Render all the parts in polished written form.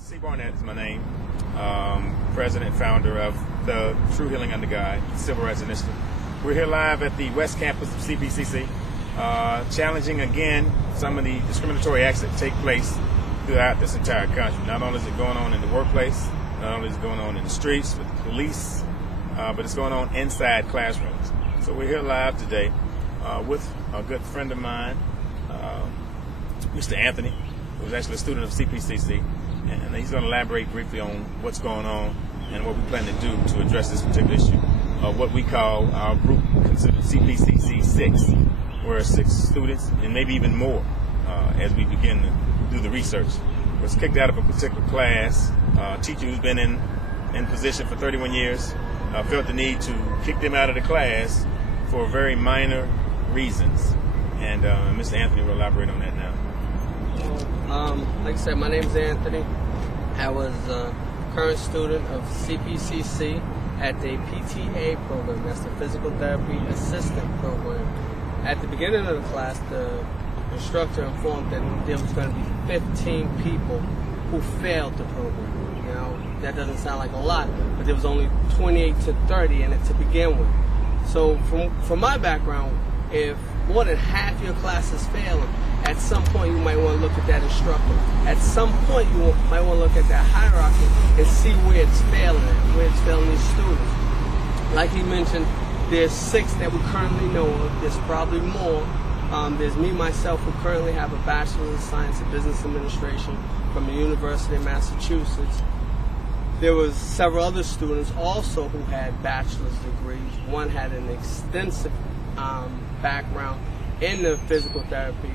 C. Barnette is my name. President, founder of the True Healing Under God Civil Rights Initiative. We're here live at the West Campus of C.P.C.C, challenging again some of the discriminatory acts that take place throughout this entire country. Not only is it going on in the workplace, not only is it going on in the streets with the police, but it's going on inside classrooms. So we're here live today with a good friend of mine, Mr. Anthony, who's actually a student of C.P.C.C, and he's going to elaborate briefly on what's going on and what we plan to do to address this particular issue of what we call our group considered C.P.C.C 6. We're 6 students and maybe even more as we begin to do the research. Was kicked out of a particular class. A teacher who's been in position for 31 years felt the need to kick them out of the class for very minor reasons. And Mr. Anthony will elaborate on that now. Like I said, my name is Anthony. I was a current student of C.P.C.C at the PTA program. That's the Physical Therapy Assistant Program. At the beginning of the class, the instructor informed that there was going to be 15 people who failed the program. You know, that doesn't sound like a lot, but there was only 28 to 30 in it to begin with. So from my background, if more than half your class is failing, at some point you might want to look at that instructor. At some point you might want to look at that hierarchy and see where it's failing at, where it's failing these students. Like he mentioned, there's 6 that we currently know of. There's probably more. There's me, myself, who currently have a Bachelor's of Science in Business Administration from the University of Massachusetts. There was several other students also who had bachelor's degrees. One had an extensive background in the physical therapy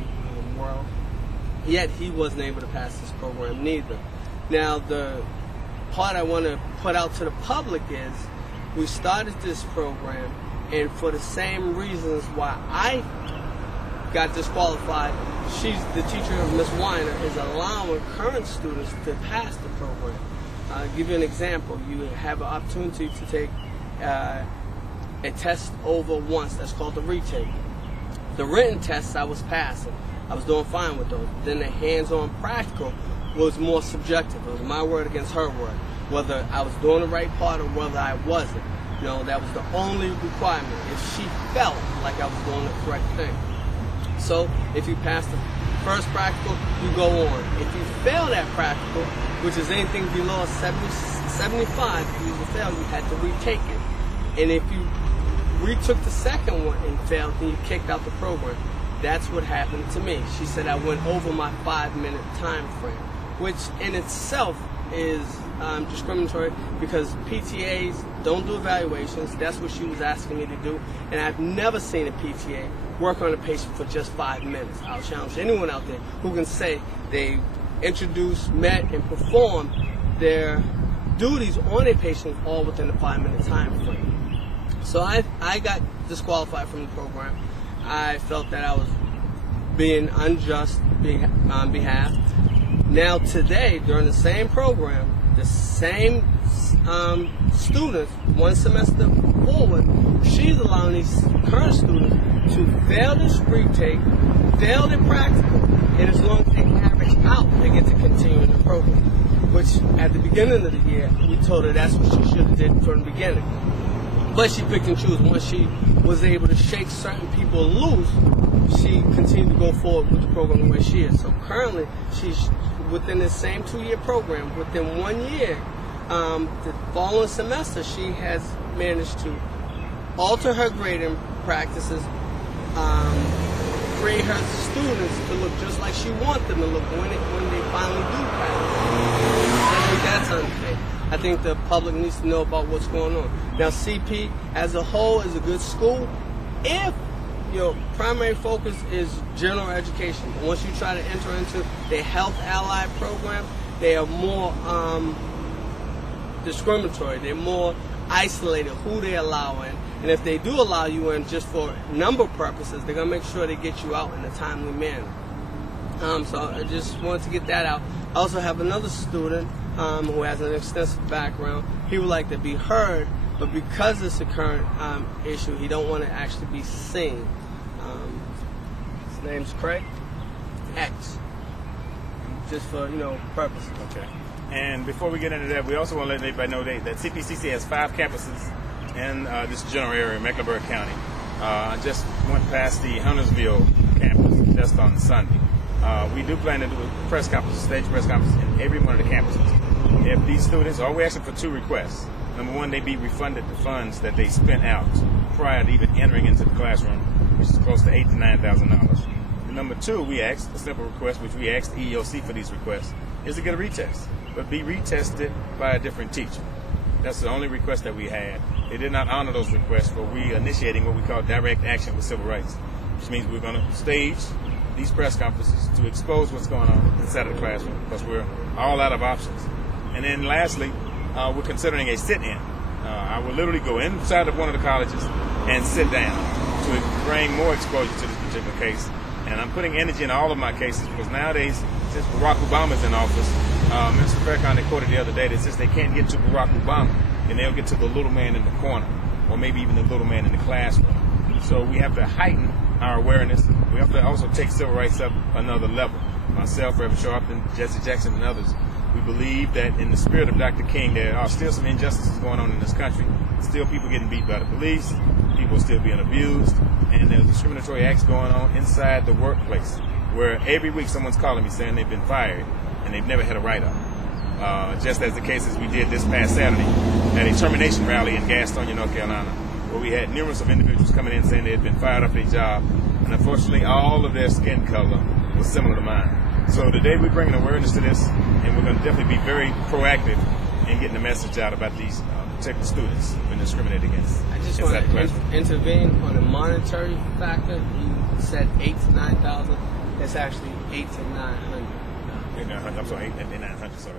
world, yet he wasn't able to pass this program neither. Now, the part I want to put out to the public is we started this program, and for the same reasons why I got disqualified, the teacher of Miss Weiner is allowing current students to pass the program. I'll give you an example. You have an opportunity to take a test over once. That's called the retake. The written tests I was passing. I was doing fine with those. Then the hands-on practical was more subjective. It was my word against her word. Whether I was doing the right part or whether I wasn't. You know, that was the only requirement. If she felt like I was doing the correct thing. So if you pass the first practical, you go on. If you fail that practical, which is anything below 75, if you fail, you had to retake it. And if you retook the second one and failed, then you kicked out the program. That's what happened to me. She said I went over my 5-minute time frame, which in itself is discriminatory because PTAs don't do evaluations. That's what she was asking me to do. And I've never seen a PTA work on a patient for just 5 minutes. I'll challenge anyone out there who can say they introduced, met, and performed their duties on a patient all within a 5-minute time frame. So I got disqualified from the program. I felt that I was being unjust on behalf. Now today, during the same program, the same students, one semester forward, she's allowing these current students to fail this retake, fail the practical, and as long as they average out, they get to continue in the program. Which at the beginning of the year, we told her that's what she should have did from the beginning. But she picked and chose. Once she was able to shake certain people loose, she continued to go forward with the program where she is. So currently, she's within the same 2-year program. Within 1 year, the following semester, she has managed to alter her grading practices, create her students to look just like she wants them to look when they finally do pass. I think that's unfair. I think the public needs to know about what's going on. Now, CP as a whole is a good school if your primary focus is general education. Once you try to enter into the health allied program, they are more discriminatory. They're more isolated who they allow in. And if they do allow you in just for number purposes, they're going to make sure they get you out in a timely manner. So I just wanted to get that out. I also have another student who has an extensive background. He would like to be heard, but because it's a current issue, he don't want to actually be seen. His name's Craig X. Just for, purposes. Okay. And before we get into that, we also want to let everybody know that C.P.C.C has 5 campuses in this general area, Mecklenburg County. I just went past the Huntersville campus just on Sunday. We do plan to do a press conference, stage press conference in every one of the campuses. If these students, we're asking for 2 requests. Number 1, they be refunded the funds that they spent out prior to even entering into the classroom, which is close to $8,000 to $9,000. And number 2, we asked a simple request, which we asked EEOC for these requests, is to get a retest, but be retested by a different teacher. That's the only request that we had. They did not honor those requests, but we initiating what we call direct action with civil rights, which means we're going to stage these press conferences to expose what's going on inside of the classroom, because we're all out of options. And then lastly, we're considering a sit-in. I will literally go inside of one of the colleges and sit down to bring more exposure to this particular case. And I'm putting energy in all of my cases, because nowadays, since Barack Obama's in office, Mr. Faircon quoted the other day that since they can't get to Barack Obama, then they'll get to the little man in the corner, or maybe even the little man in the classroom. So we have to heighten our awareness. We have to also take civil rights up another level. Myself, Reverend Sharpton, Jesse Jackson, and others, we believe that in the spirit of Dr. King, there are still some injustices going on in this country. Still people getting beat by the police, people still being abused, and there's discriminatory acts going on inside the workplace, where every week someone's calling me saying they've been fired and they've never had a write-up. Just as the cases we did this past Saturday at a termination rally in Gastonia, North Carolina, where we had numerous of individuals coming in saying they had been fired off their job, and unfortunately all of their skin color was similar to mine. So today we're bringing awareness to this, and we're going to definitely be very proactive in getting the message out about these particular students who've been discriminated against. I just want to intervene on the monetary factor. You said 8,000 to 9,000. It's actually 8,000 to 900. 8,900. I'm sorry, 8,900. Sorry.